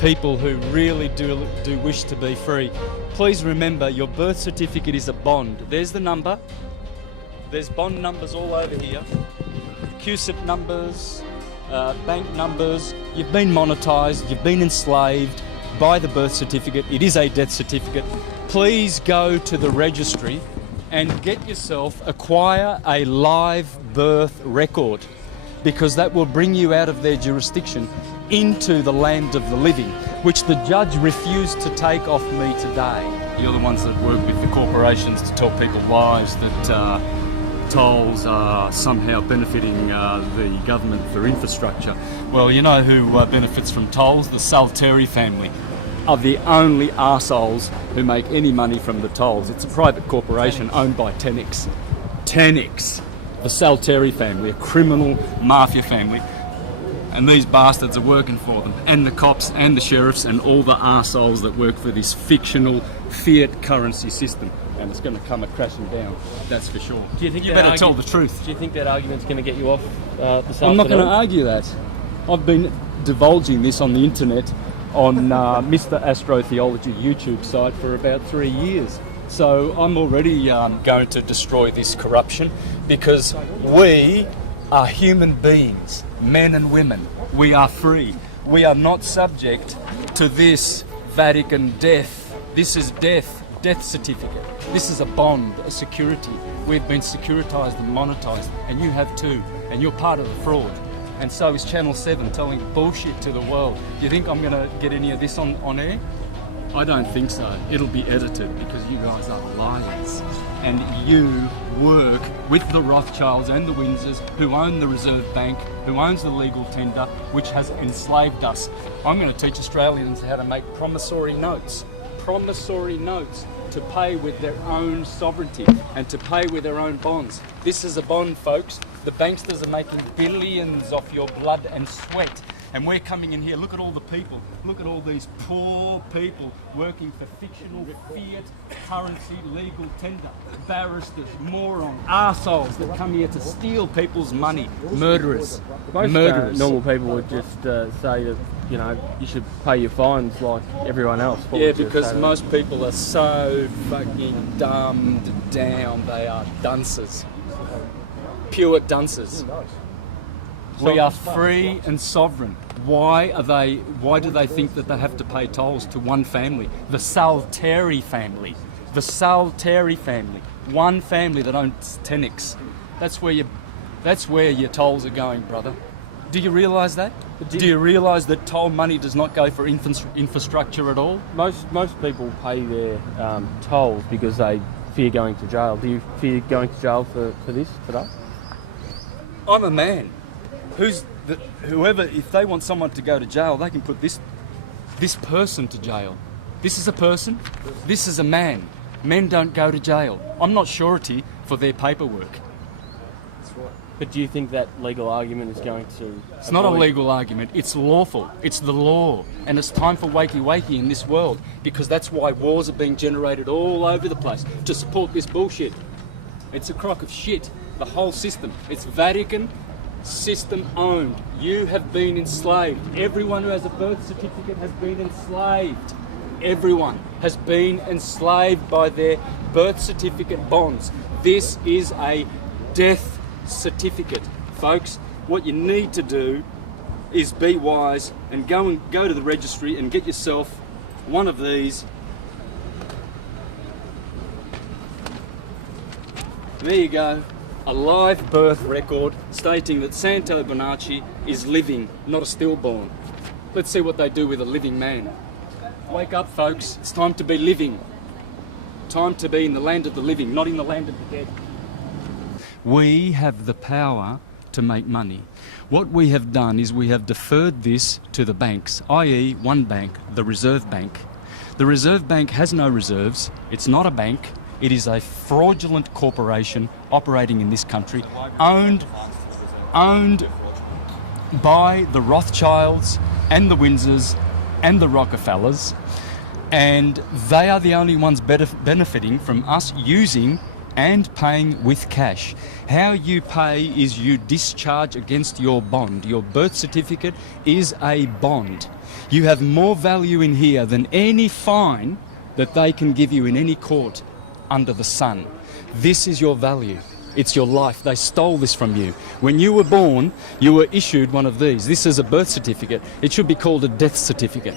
people who really do wish to be free, please remember your birth certificate is a bond. There's the number. There's bond numbers all over here. QSIP numbers, bank numbers. You've been monetised, you've been enslaved by the birth certificate. It is a death certificate. Please go to the registry and get yourself, acquire a live birth record, because that will bring you out of their jurisdiction into the land of the living, which the judge refused to take off me today. You're the ones that work with the corporations to tell people lies that tolls are somehow benefiting the government for infrastructure. Well, you know who benefits from tolls? The Salteri family are the only arseholes who make any money from the tolls. It's a private corporation owned by Tenix. Tenix. The Salteri family, a criminal mafia family. And these bastards are working for them. And the cops and the sheriffs and all the arseholes that work for this fictional fiat currency system. And it's going to come crashing down, that's for sure. Do you think you better tell the truth. Do you think that argument's going to get you off this afternoon? I'm not going to argue that. I've been divulging this on the internet on Mr. Astrotheology YouTube site for about 3 years. So I'm already going to destroy this corruption, because we are human beings, men and women. We are free. We are not subject to this Vatican death. This is death certificate. This is a bond, a security. We've been securitized and monetized, and you have too, and you're part of the fraud. And so is Channel 7 telling bullshit to the world. Do you think I'm going to get any of this on air? I don't think so. It'll be edited, because you guys are liars. And you work with the Rothschilds and the Windsors, who own the Reserve Bank, who owns the legal tender, which has enslaved us. I'm going to teach Australians how to make promissory notes to pay with their own sovereignty and to pay with their own bonds. This is a bond, folks. The banksters are making billions off your blood and sweat. And we're coming in here, look at all the people, look at all these poor people working for fictional fiat currency legal tender. Barristers, morons, arseholes that come here to steal people's money. Murderers. Most Murderers. Normal people would just say that, you know, you should pay your fines like everyone else. Yeah, because most people are so fucking dumbed down. They are dunces. Pure dunces. We are free and sovereign. Why do they think that they have to pay tolls to one family? The Salteri family. The Salteri family. One family that owns Tenix. That's where your tolls are going, brother. Do you realise that? Do you realise that toll money does not go for infrastructure at all? Most people pay their tolls because they fear going to jail. Do you fear going to jail for this today? I'm a man. Whoever, if they want someone to go to jail, they can put this person to jail. This is a person. This is a man. Men don't go to jail. I'm not surety for their paperwork. But do you think that legal argument is going to... It's not a legal argument. It's lawful. It's the law. And it's time for wakey in this world, because that's why wars are being generated all over the place, to support this bullshit. It's a crock of shit. The whole system. It's Vatican system owned. You have been enslaved. Everyone who has a birth certificate has been enslaved. Everyone has been enslaved by their birth certificate bonds. This is a death certificate, folks. What you need to do is be wise and go to the registry and get yourself one of these. There you go. A live birth record stating that Santos Bonacci is living, not a stillborn. Let's see what they do with a living man. Wake up, folks. It's time to be living. Time to be in the land of the living, not in the land of the dead. We have the power to make money. What we have done is we have deferred this to the banks, i.e. one bank, the Reserve Bank. The Reserve Bank has no reserves. It's not a bank. It is a fraudulent corporation operating in this country, owned by the Rothschilds and the Windsors and the Rockefellers, and they are the only ones benefiting from us using and paying with cash. How you pay is you discharge against your bond. Your birth certificate is a bond. You have more value in here than any fine that they can give you in any court under the sun. This is your value. It's your life. They stole this from you. When you were born, you were issued one of these. This is a birth certificate. It should be called a death certificate.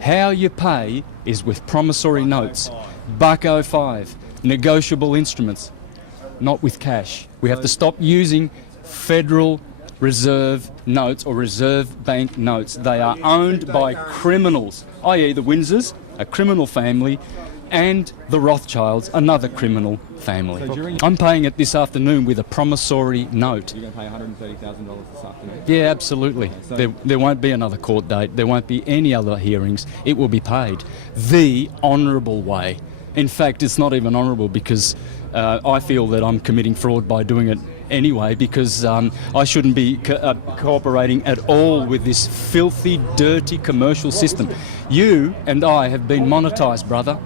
How you pay is with promissory notes, $1.05, negotiable instruments, not with cash. We have to stop using Federal Reserve notes or Reserve Bank notes. They are owned by criminals, i.e. the Windsors, a criminal family, and the Rothschilds, another criminal family. So I'm paying it this afternoon with a promissory note. You're going to pay $130,000 this afternoon? Yeah, absolutely. So There won't be another court date. There won't be any other hearings. It will be paid the honourable way. In fact, it's not even honourable because I feel that I'm committing fraud by doing it anyway, because I shouldn't be cooperating at all with this filthy, dirty commercial system. You and I have been monetised, brother.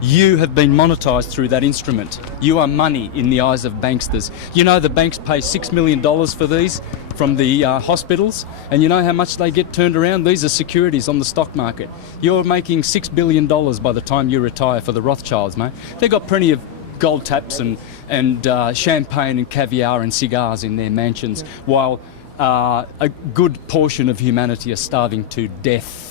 You have been monetised through that instrument. You are money in the eyes of banksters. You know the banks pay $6 million for these from the hospitals, and you know how much they get turned around? These are securities on the stock market. You're making $6 billion by the time you retire for the Rothschilds, mate. They've got plenty of gold taps and champagne and caviar and cigars in their mansions, while a good portion of humanity are starving to death.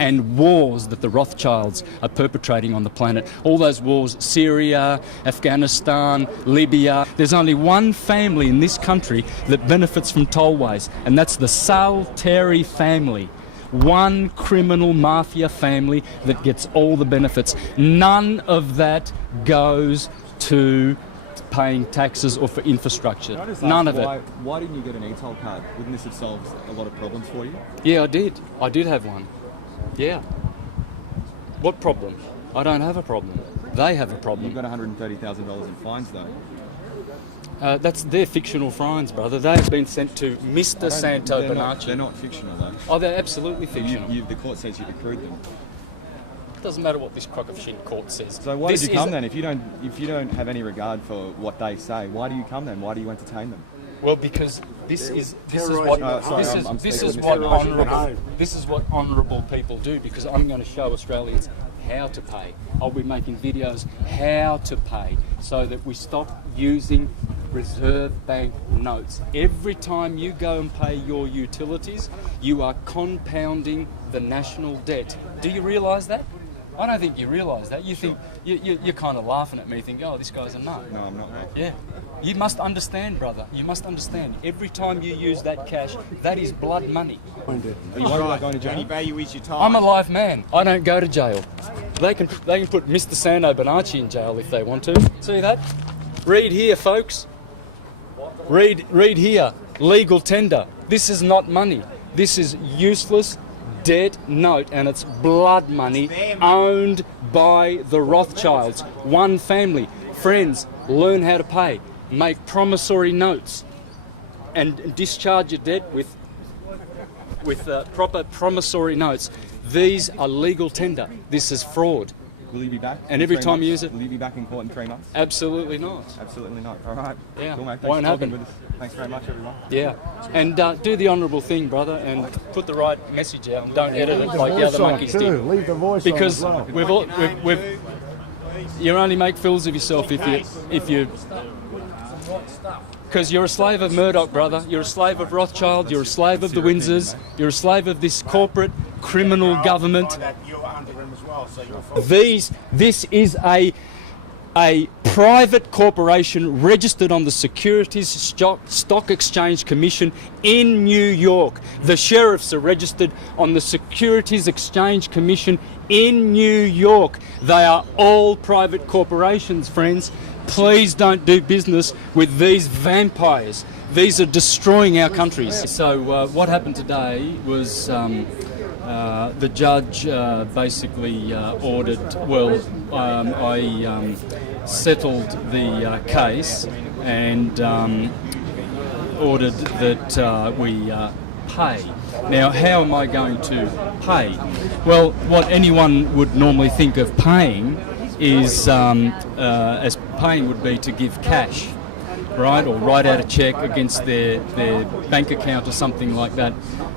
And wars that the Rothschilds are perpetrating on the planet. All those wars, Syria, Afghanistan, Libya. There's only one family in this country that benefits from tollways, and that's the Salteri family. One criminal mafia family that gets all the benefits. None of that goes to paying taxes or for infrastructure. None of it. Why didn't you get an e-toll card? Wouldn't this have solved a lot of problems for you? Yeah, I did. I did have one. Yeah. What problem? I don't have a problem. They have a problem. You've got $130,000 in fines, though. That's their fictional fines, brother. They have been sent to Mr. Santos Bonacci. They're not fictional, though. Oh, they're absolutely fictional. The court says you've accrued them. It doesn't matter what this crock of shit court says. So why did you come then? If you don't have any regard for what they say, why do you come then? Why do you entertain them? Well, because this is what honourable people do. Because I'm going to show Australians how to pay. I'll be making videos how to pay so that we stop using Reserve Bank notes. Every time you go and pay your utilities, you are compounding the national debt. Do you realise that? I don't think you realise that. You think you're kind of laughing at me, thinking, "Oh, this guy's a nut." No, I'm not. Yeah, you must understand, brother. You must understand. Every time you use that cash, that is blood money. Are you worried about going to jail? Any value is your time. I'm a live man. I don't go to jail. They can put Mr. Santos Bonacci in jail if they want to. See that? Read here, folks. Read here. Legal tender. This is not money. This is useless debt note, and it's blood money owned by the Rothschilds. One family. Friends, learn how to pay. Make promissory notes and discharge your debt with proper promissory notes. These are legal tender. This is fraud. Will you be back? And every time you use it? Will you be back in court in 3 months? Absolutely not. Absolutely not. All right. Yeah. Cool, mate. Thanks Won't for talking happen. with us. Thanks very much, everyone. Yeah. And do the honourable thing, brother, and put the right message out and don't edit it like the other monkeys did. Leave the voice Because on as well. you only make fools of yourself if you because you're a slave of Murdoch, brother. You're a slave of Rothschild. You're a slave of the Windsors. You're a slave of this corporate criminal government. This is a private corporation registered on the Securities Stock Exchange Commission in New York. The sheriffs are registered on the Securities Exchange Commission in New York. They are all private corporations, friends. Please don't do business with these vampires. These are destroying our countries. So what happened today was the judge basically ordered, I settled the case and ordered that we pay. Now, how am I going to pay? Well, what anyone would normally think of paying is, as paying would be to give cash, right, or write out a cheque against their bank account or something like that.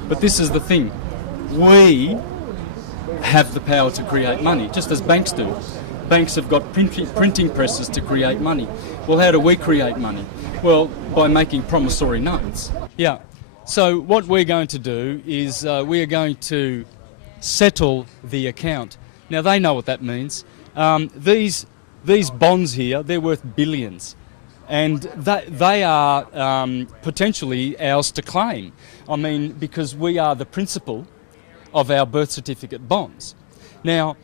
But this is the thing. We have the power to create money, just as banks do. Banks have got printing presses to create money. Well, how do we create money? Well, by making promissory notes. Yeah. So what we're going to do is we are going to settle the account. Now, they know what that means. These bonds here, they're worth billions. And they are potentially ours to claim. I mean, because we are the principal of our birth certificate bonds. Now,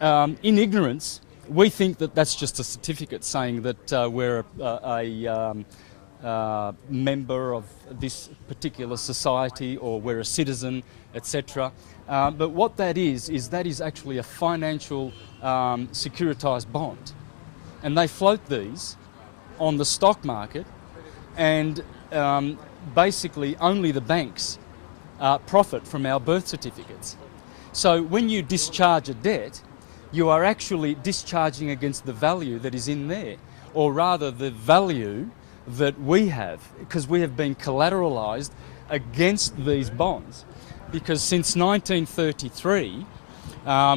in ignorance, we think that that's just a certificate saying that we're a member of this particular society, or we're a citizen, etc. But what that is actually a financial securitized bond. And they float these on the stock market, and basically only the banks profit from our birth certificates. So when you discharge a debt, you are actually discharging against the value that is in there, or rather the value that we have, because we have been collateralized against these bonds. Because since 1933,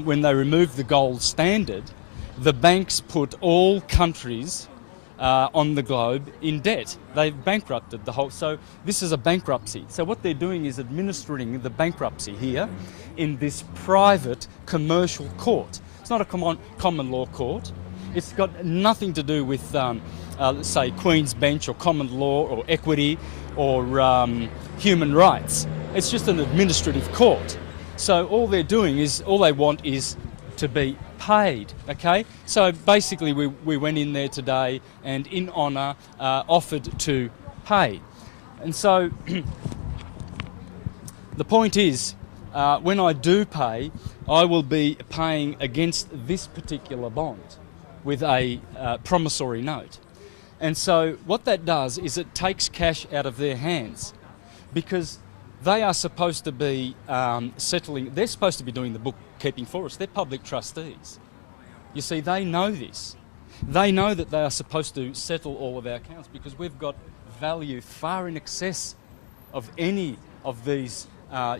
when they removed the gold standard, the banks put all countries on the globe in debt. They've bankrupted the whole. So this is a bankruptcy. So what they're doing is administering the bankruptcy here in this private commercial court. It's not a common law court. It's got nothing to do with, say, Queen's Bench or common law or equity or human rights. It's just an administrative court. So all they're doing is, all they want is to be paid, okay? So basically we went in there today and in honour offered to pay. And so the point is, when I do pay, I will be paying against this particular bond with a promissory note. And so what that does is it takes cash out of their hands, because they are supposed to be settling, they're supposed to be doing the bookkeeping for us. They're public trustees. You see, they know this. They know that they are supposed to settle all of our accounts, because we've got value far in excess of any of these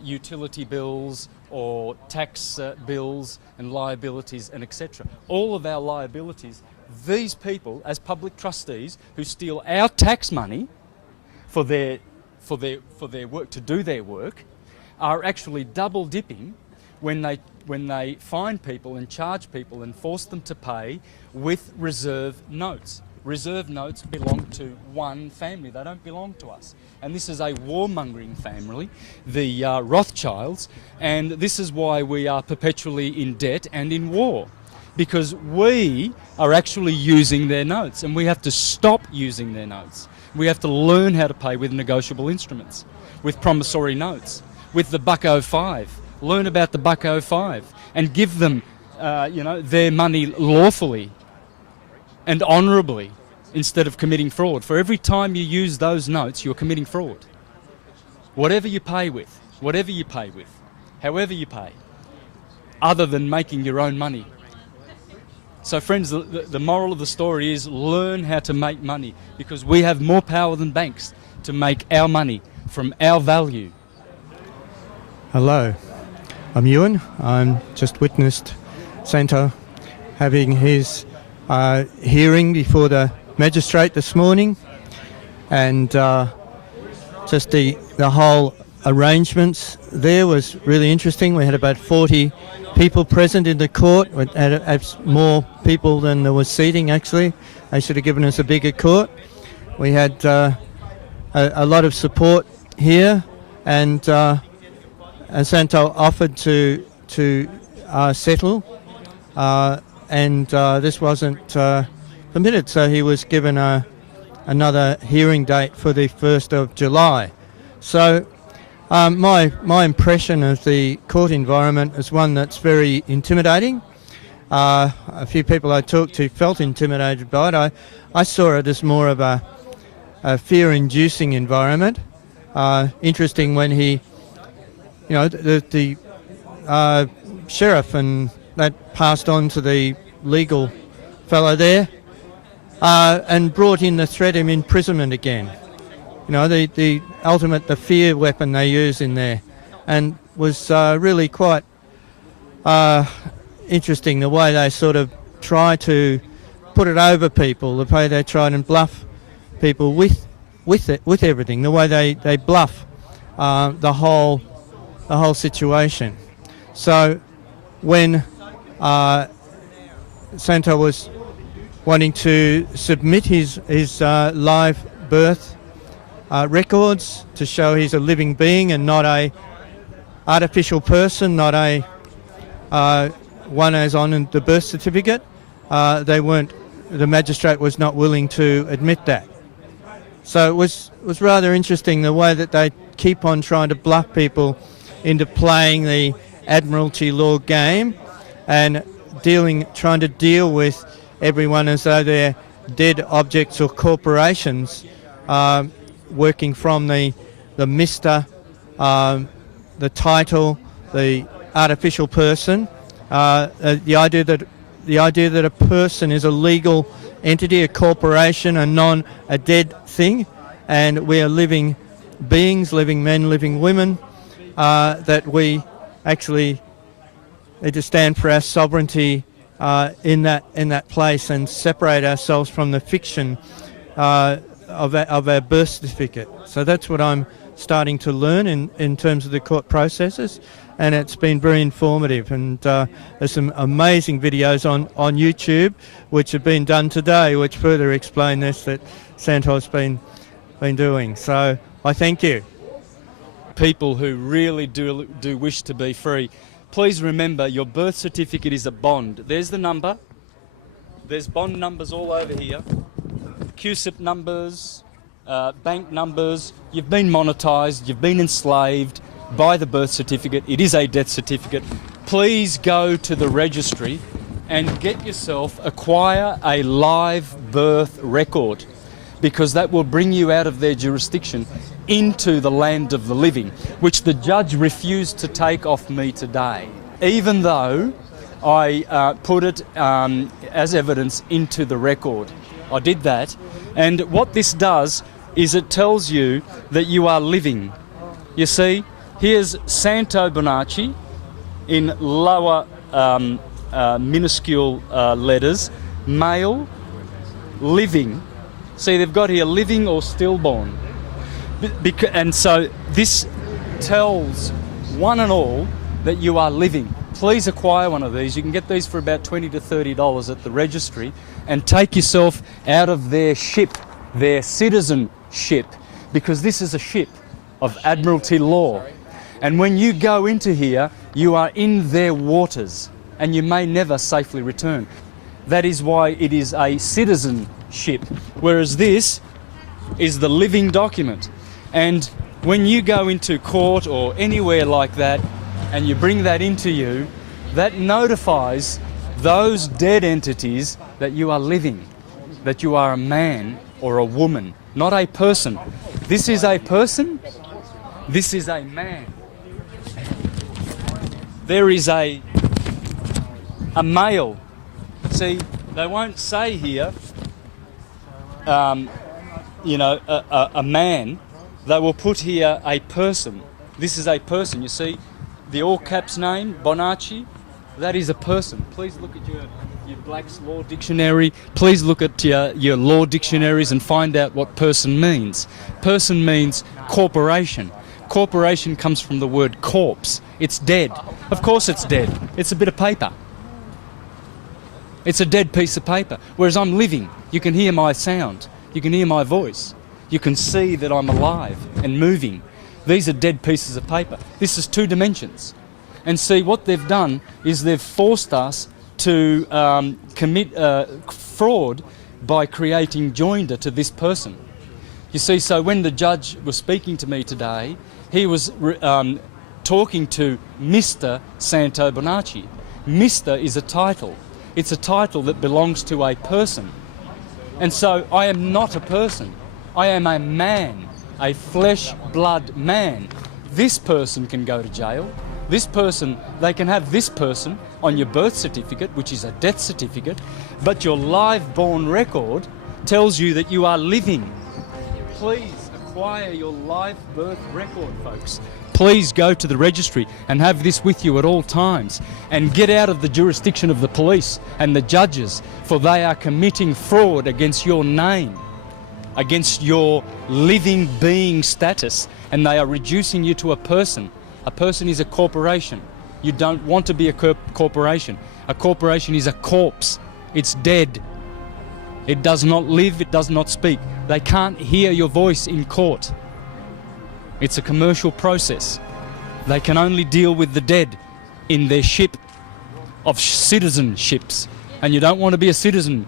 utility bills or tax bills and liabilities and etc. All of our liabilities, these people as public trustees who steal our tax money for their work, to do their work, are actually double dipping when they fine people and charge people and force them to pay with reserve notes. Reserve notes belong to one family, they don't belong to us. And this is a warmongering family, the Rothschilds, and this is why we are perpetually in debt and in war, because we are actually using their notes, and we have to stop using their notes. We have to learn how to pay with negotiable instruments, with promissory notes, with the $1.05. Learn about the $1.05 and give them, their money lawfully and honourably, instead of committing fraud. For every time you use those notes, you're committing fraud. Whatever you pay with, however you pay, other than making your own money. So friends, the moral of the story is learn how to make money, because we have more power than banks to make our money from our value. Hello, I'm Ewan. I'm just witnessed Santo having his hearing before the magistrate this morning, and just the whole arrangements there was really interesting. We had about 40 people present in the court. We had more people than there was seating, actually. They should have given us a bigger court. We had a lot of support here, and Santo offered to settle, and this wasn't permitted, so he was given another hearing date for the 1st of July. So my impression of the court environment is one that's very intimidating. A few people I talked to felt intimidated by it. I saw it as more of a fear-inducing environment. Interesting when he, the sheriff and that passed on to the legal fellow there, and brought in the threat of imprisonment again. You know, the ultimate, the fear weapon they use in there, and was really quite interesting the way they sort of try to put it over people, the way they try and bluff people with everything, the way they bluff the whole situation. So when Santo was wanting to submit his live birth records to show he's a living being and not a artificial person, not a one as on the birth certificate, the magistrate was not willing to admit that. So it was rather interesting the way that they keep on trying to bluff people into playing the Admiralty law game and trying to deal with everyone as though they're dead objects or corporations, working from the Mr., the title, the artificial person, the idea that a person is a legal entity, a corporation, a dead thing, and we are living beings, living men, living women, that we actually need to stand for our sovereignty in that place and separate ourselves from the fiction of our birth certificate. So that's what I'm starting to learn in terms of the court processes, and it's been very informative. And there's some amazing videos on YouTube which have been done today which further explain this, that Santos been doing. So I thank you. People who really do wish to be free, please remember your birth certificate is a bond. There's the number. There's bond numbers all over here. QSIP numbers, bank numbers. You've been monetised, you've been enslaved by the birth certificate. It is a death certificate. Please go to the registry and acquire a live birth record, because that will bring you out of their jurisdiction into the land of the living, which the judge refused to take off me today, even though I put it as evidence into the record. I did that, and what this does is it tells you that you are living. You see, here's Santos Bonacci in lower minuscule letters, male, living. See, they've got here living or stillborn. And so this tells one and all that you are living. Please acquire one of these. You can get these for about $20 to $30 at the registry, and take yourself out of their ship, their citizenship, because this is a ship of Admiralty law. And when you go into here, you are in their waters, and you may never safely return. That is why it is a citizenship, whereas this is the living document. And when you go into court or anywhere like that, and you bring that into you, that notifies those dead entities that you are living, that you are a man or a woman, not a person. This is a person, this is a man. There is a male. See, they won't say here, a man. They will put here a person. This is a person. You see, the all caps name, Bonacci, that is a person. Please look at your Black's Law Dictionary. Please look at your law dictionaries and find out what person means. Person means corporation. Corporation comes from the word corpse. It's dead. Of course it's dead. It's a bit of paper. It's a dead piece of paper. Whereas I'm living. You can hear my sound. You can hear my voice. You can see that I'm alive and moving. These are dead pieces of paper. This is 2 dimensions. And see, what they've done is they've forced us to commit fraud by creating joinder to this person. You see, so when the judge was speaking to me today, he was talking to Mr. Santos Bonacci. Mr. is a title. It's a title that belongs to a person. And so I am not a person. I am a man, a flesh, blood man. This person can go to jail. This person, they can have this person on your birth certificate, which is a death certificate, but your live-born record tells you that you are living. Please acquire your live birth record, folks. Please go to the registry and have this with you at all times, and get out of the jurisdiction of the police and the judges, for they are committing fraud against your name, against your living being status, and they are reducing you to a person. A person is a corporation. You don't want to be a corporation. A corporation is a corpse. It's dead. It does not live, it does not speak. They can't hear your voice in court. It's a commercial process. They can only deal with the dead in their ship of citizenships. And you don't want to be a citizen.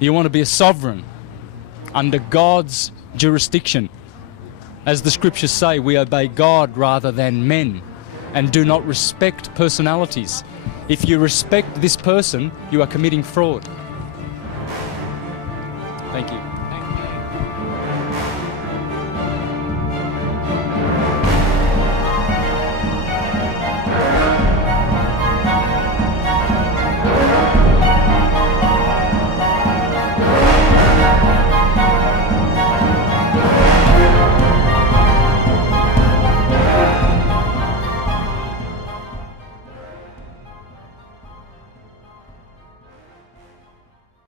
You want to be a sovereign under God's jurisdiction. As the scriptures say, we obey God rather than men, and do not respect personalities. If you respect this person, you are committing fraud. Thank you.